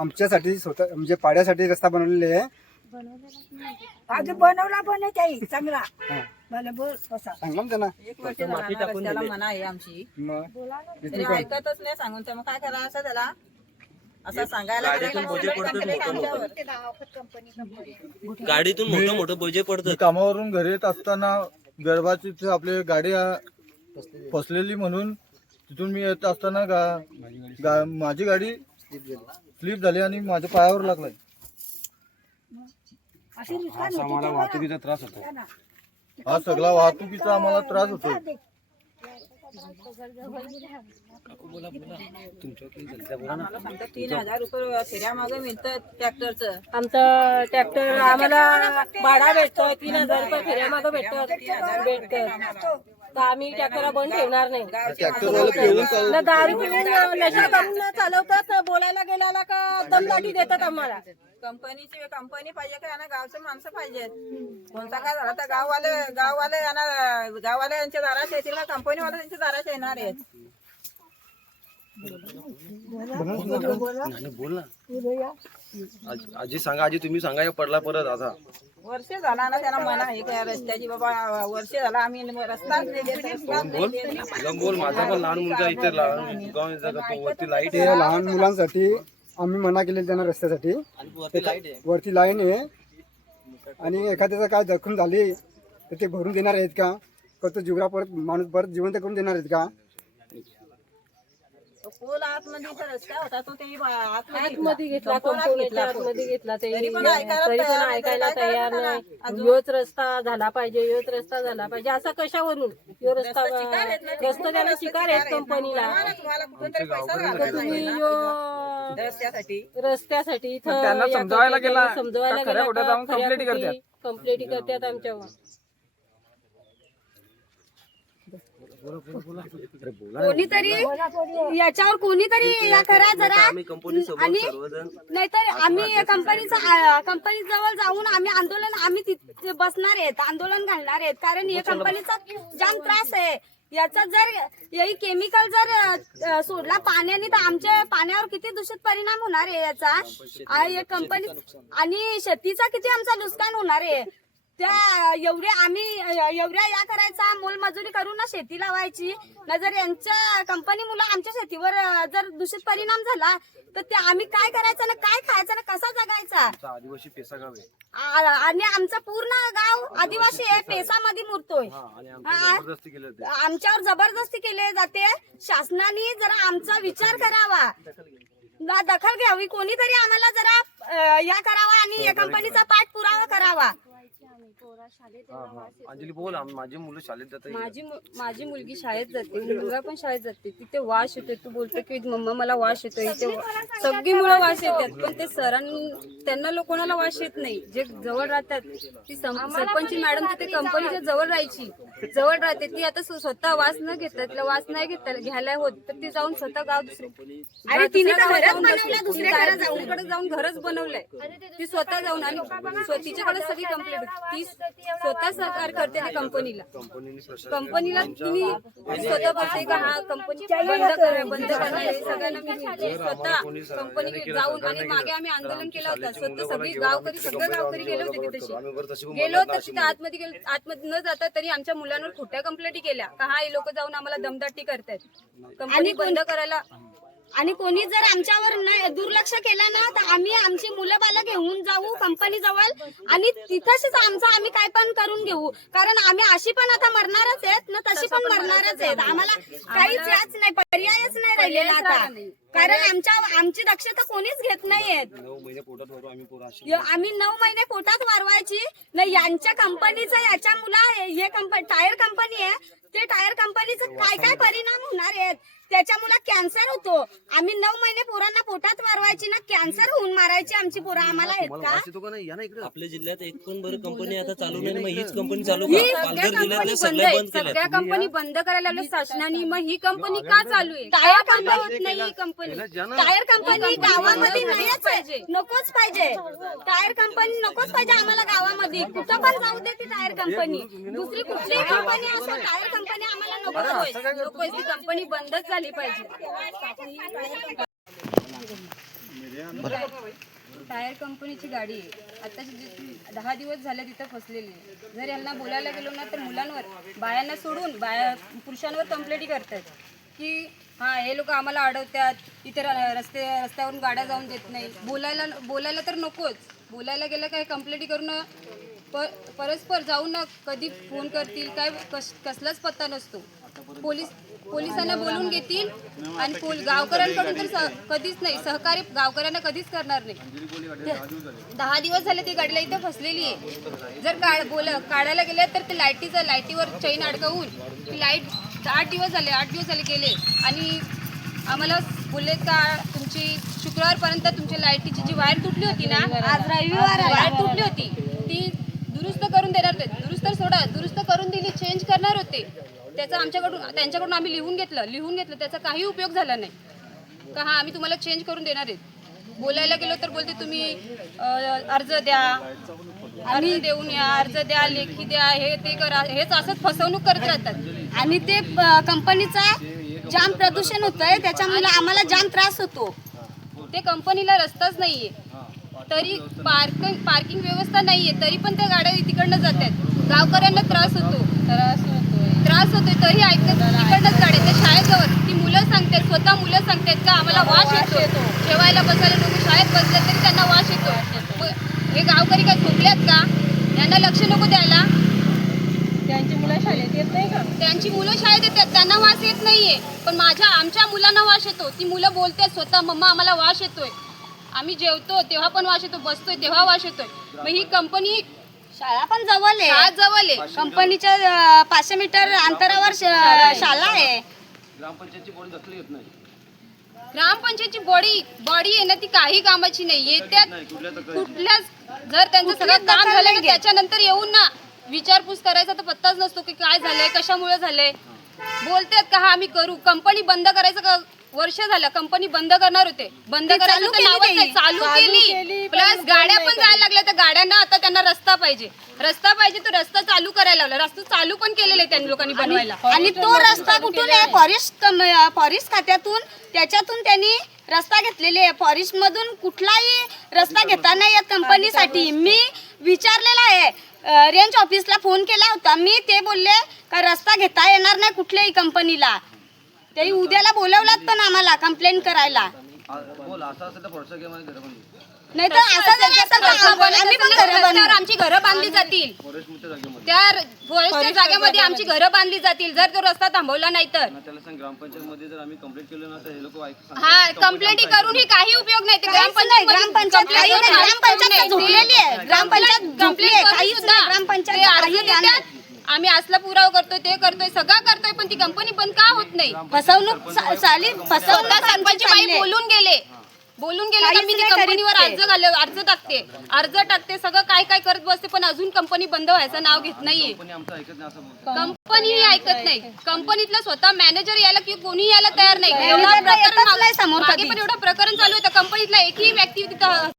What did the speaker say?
आमच्यासाठी स्वतः म्हणजे पाड्यासाठी रस्ता बनवलेला आहे. अजून बनवला पण नाही काही चांगला. मला बोल कसा सांगा ना त्यांना. एक वर्ष झाला ना रस्त्याला मना आहे आमची, मग तरी ऐकतच नाही. सांगून तर मग काय करायचं त्याला, असं सांगायला गेलं आमच्यावर. गाडीतून मोठं मोठं बोजे पडतं. कामावरून घरी येत असताना गरबाची आपली गाडी फसलेली म्हणून तिथून मी येत असताना माझी गाडी स्लिप झाली आणि माझ्या पायावर लागलाय. आम्हाला वाहतुकीचा त्रास होतो. हा सगळा वाहतुकीचा आम्हाला त्रास होतो. आम्हाला फक्त 3,000 रुपये फेऱ्या मागे मिळतात ट्रॅक्टरचं. आमचं ट्रॅक्टर आम्हाला भाडा भेटतो, 3,000 रुपये फेऱ्या मागं भेटतात. तर आम्ही ट्रॅक्टरला बंद ठेवणार नाही. ना दारू पिऊन नशा करून चालवतात, बोलायला गेला का दमदाटी देतात आम्हाला. कंपनी पाहिजे का यांना गावचं माणसं पाहिजेत. कोणता काय झाला तर गाववाले यांच्या दारात येतील का कंपनीवाले त्यांच्या दारात येणार आहेत. बोल ना आजी, सांगा आजी, तुम्ही सांगा. या पडला परत आता वर्ष झाला ना त्यांना मना आहे का रस्त्याची. बाबा वर्ष झाला आम्ही रस्ताच नाही देत. बोल. माझा पण लहान मुलगा इथे वरती लाईट ते लहान मुलांसाठी आम्ही मना केलेली त्यांना रस्त्यासाठी. वरती लाईन आहे आणि एखाद्याचा काय जखम झाली तर ते भरून देणार आहेत का? तो जीवरा परत माणूस परत जिवंत करून देणार आहेत का? पोल आतमध्ये रस्ता होता तो ते आतमध्ये घेतला, कंपनीच्या आतमध्ये घेतला. तरी पण ऐकायला तयार नाही. योच रस्ता झाला पाहिजे, योच रस्ता झाला पाहिजे. असं कशावरून? यो रस्ता त्याला शिकार आहेत कंपनीला. तुम्ही रस्त्यासाठी समजवायला गेला कंप्लेंट करतात आमच्यावर. कोणीतरी याच्यावर कोणीतरी या करा जरा. आणि नाहीतर आम्ही कंपनी जवळ जाऊन आम्ही आम्ही तिथे बसणार आहेत, आंदोलन घालणार आहेत. कारण या कंपनीचा जाम त्रास आहे. याचा जर यही केमिकल जर सोडला पाण्याने तर आमच्या पाण्यावर किती दूषित परिणाम होणार आहे याचा. कंपनी आणि शेतीचा किती आमचा नुकसान होणार आहे. त्या एवढ्या या करायचा मोलमजुरी करून ना शेती लावायची ना. जर यांच्या कंपनी मुलं आमच्या शेतीवर जर दूषित परिणाम झाला तर ते आम्ही काय करायचं ना, काय खायचं ना, कसा जगायचा. आदिवासी पेसा गाव आहे आणि आमचं पूर्ण गाव आदिवासी आहे, पेसामध्ये मुरतोय. आमच्यावर जबरदस्ती केली जाते. शासनाने जरा आमचा विचार करावा, दखल घ्यावी. कोणीतरी आम्हाला जरा या करावा आणि या कंपनीचा पाठपुरावा करावा. अंजली बोल. माझी मुलं शाळेत जाते. माझी मुलगी शाळेत जाते, मुलगा पण शाळेत जाते. तिथे वास येतोय. तू बोलतो की मम्मा मला वास येतोय. इथे सगळी मुलं वास येतात, पण ते त्यांना कोणाला वास येत नाही. जे जवळ राहतात ती सरपंच मॅडम तिथे कंपनीच्या जवळ राहते. ती आता स्वतः वास न घेतात, तिला वास नाही घ्यायला होत तर ती जाऊन स्वतः गाव दुसरीकडे जाऊन घरच बनवलंय. ती स्वतः जाऊन आणि तिच्याकडे सगळी कंप्लेंट ती स्वतः सहकार करते त्या कंपनीला तुम्ही स्वतः बोलते का हा कंपनी बंद करणार. सगळ्यांना मी स्वतः कंपनी जाऊन आणि मागे आम्ही आंदोलन केलं होतं. स्वतः सगळे गावकरी गेले होते. तिथे गेलो तर तिथे आतमध्ये न जाता तरी आमच्या मुलांवर खोट्या कंप्लेंटी केल्या का हा हे लोक जाऊन आम्हाला दमदाटी करतायत, कंपनी बंद करायला. आणि कोणी जर आमच्यावर दुर्लक्ष केलं ना तर आम्ही आमची मुलं बाला घेऊन जाऊ कंपनी जवळ आणि तिथेच आम्ही काय पण करून घेऊ. कारण आम्ही अशी पण आता मरणारच आहेत ना, तशी पण मरणारच आहेत. आम्हाला काहीच याच नाही, पर्यायच नाही राहिलेला आता. कारण आमची दक्षता कोणीच घेत नाहीयेत. आम्ही 9 महिने पोटात वारवायची नाही. यांच्या कंपनीचं याच्या मुला टायर कंपनी आहे, ते टायर कंपनीचं काय परिणाम होणार आहेत त्याच्यामुळे कॅन्सर होतो. आम्ही 9 महिने पोरांना पोटात वारवायची ना, कॅन्सर होऊन मारायची आमची पोरं आम्हाला आहेत का? आपल्या जिल्ह्यात एक पण बरं कंपनी आता चालू नाही. मग हीच कंपनी चालू सगळ्या कंपनी बंद करायला लावल्या शासनाने. मग ही कंपनी का चालू आहे? टायर कंपनी होत नाही. ही कंपनी टायर कंपनी गावामध्ये नाहीच पाहिजे, नकोच पाहिजे. टायर कंपनी नकोच पाहिजे आम्हाला गावामध्ये. कुठं पण जाऊ दे ती टायर कंपनी, दुसरी कुठलीही कंपनी असो, टायर कंपनी आम्हाला नको. ती कंपनी बंदच झाली पाहिजे. टायर कंपनीची गाडी आहे. आताची 10 दिवस झाले तिथं फसलेली आहे. जर यांना बोलायला गेलो ना तर मुलांवर, बायांना सोडून पुरुषांवर कंप्लेंटी करतात की हा हे लोक आम्हाला अडवतात, इथे रस्त्यावरून गाड्या जाऊन देत नाही. बोलायला तर नकोच. बोलायला गेलं काय कंप्लेंटी करून परस्पर जाऊन कधी फोन करतील काय कसलाच पत्ता नसतो. पोलिसांना बोलून घेतील आणि गावकऱ्यांकडून तर कधीच नाही, सहकार्य गावकऱ्यांना कधीच करणार नाही. 10 दिवस झाले ती गाडीला इथे फसलेली आहे. जर काढायला गेले तर ते लाईटीवर चैन अडकवून ती लाईट 8 दिवस झाले गेले आणि आम्हाला बोलले का तुमची शुक्रवारपर्यंत तुमची लाईटीची जी वायर तुटली होती ना, आज रविवार वायर तुटली होती ती दुरुस्त करून देणार होते. दुरुस्त करून दिली, चेंज करणार होते. त्याचा त्यांच्याकडून आम्ही लिहून घेतलं. त्याचा काही उपयोग झाला नाही का हा आम्ही तुम्हाला चेंज करून देणार आहेत. बोलायला गेलो तर बोलते तुम्ही अर्ज द्या, अर्ज देऊन या, अर्ज द्या, लेखी द्या, हे ते करा. हेच असंच फसवणूक करत राहतात. आणि ते कंपनीचा जाम प्रदूषण होतंय, त्याच्यामुळे आम्हाला जाम त्रास होतो. ते कंपनीला रस्ताच नाहीये, तरी पार्किंग व्यवस्था नाहीये, तरी पण त्या गाड्या तिकडनं जातात. गावकऱ्यांना त्रास होतोय तरी ऐकत तिकडनंच गाड्या त्या शाळेजवळ ती स्वतः मुलं सांगतात का आम्हाला वास येतो. जेवायला बसायला लोक शाळेत बसले तरी त्यांना वास येतो. हे गावकरी काय झोपल्यात का? यांना लक्ष नको द्यायला. त्यांची मुलं शाळेत येत नाही का? त्यांची मुलं शाळेत येतात, त्यांना वास येत नाहीये, पण आमच्या मुलांना वास येतो. ती मुलं बोलतात स्वतः, मम्मा आम्हाला वास येतोय. आम्ही जेवतो तेव्हा पण वास येतो, बसतोय तेव्हा वास येतोय. मग ही कंपनी शाळा पण जवळ आहे. कंपनीच्या 500 मीटर अंतरावर शाळा आहे. ग्रामपंचायतची बॉडी दखल घेत नाही. ग्रामपंचायतची बॉडी आहे ना, ती काही कामाची नाही. येत्यात कुठल्याच, जर त्यांचं सगळं काम झालं ना त्याच्यानंतर येऊन ना विचारपूस करायचा तर पत्ताच नसतो की काय झालंय, कशामुळे झालंय. बोलतात का हा आम्ही करू. कंपनी बंद करायचं का वर्ष झालं, कंपनी बंद करणार होते, बंद करायचं तर नावच नाही, चालू केली. प्लस गाड्या पण जायला लागल्या. तर गाड्यांना आता त्यांना रस्ता पाहिजे तर रस्ता चालू करायला लावला. रस्ता चालू पण केलेले त्यांनी लोकांनी बनवायला. आणि तो रस्ता कुठून आहे? फॉरेस्ट खात्यातून, त्याच्यातून त्यांनी रस्ता घेतलेले आहे. फॉरेस्ट मधून कुठलाही रस्ता घेता नाही येत कंपनीसाठी. मी विचारलेला आहे, रेंज ऑफिसला फोन केला होता मी. ते बोलले का रस्ता घेता येणार नाही कुठल्याही कंपनीला. ते उद्याला बोलवलात पण आम्हाला कंप्लेंट करायला. नाही तर आमची घरं बांधली जातील, त्या फॉरेस्टच्या जागेमध्ये आमची घरं बांधली जातील जर तो रस्ता थांबवला नाही तर. हा, कंप्लेंट करूनही काही उपयोग नाही. आम्ही असला पुरावा करतोय, ते करतोय, सगळं करतोय, पण ती कंपनी बंद का होत नाही? फसवणूक सरपंच बाई बोलून गेले का मी कंपनीवर अर्ज टाकते सगळं काय करत बसते, पण अजून कंपनी बंद व्हायचं नाव घेत नाहीये. कंपनी ऐकत नाही. कंपनीतला स्वतः मॅनेजर यायला किंवा कोणी यायला तयार नाही. एवढं प्रकरण चालू आहे, कंपनीतला एकही व्यक्ती तिथं